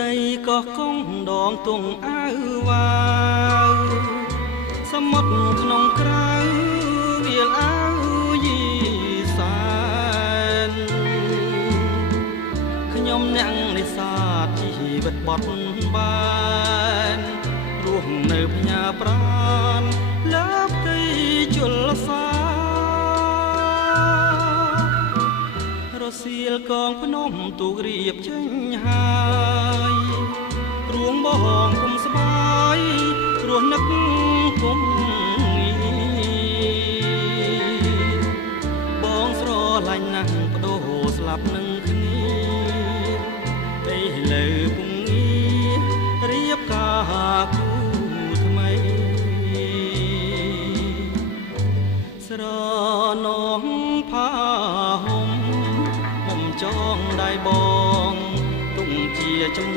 ដីក៏គង់ដងទងអៅវ៉ាវសមុទ្រក្នុងក្រៅវាលអៅយីសែនខ្ញុំអ្នកនេសាទជីវិតបត់បែនរស់នៅផ្ញើប្រាណលើផ្ទៃជលសារសៀលកងភ្នំទូករៀបចេញហើ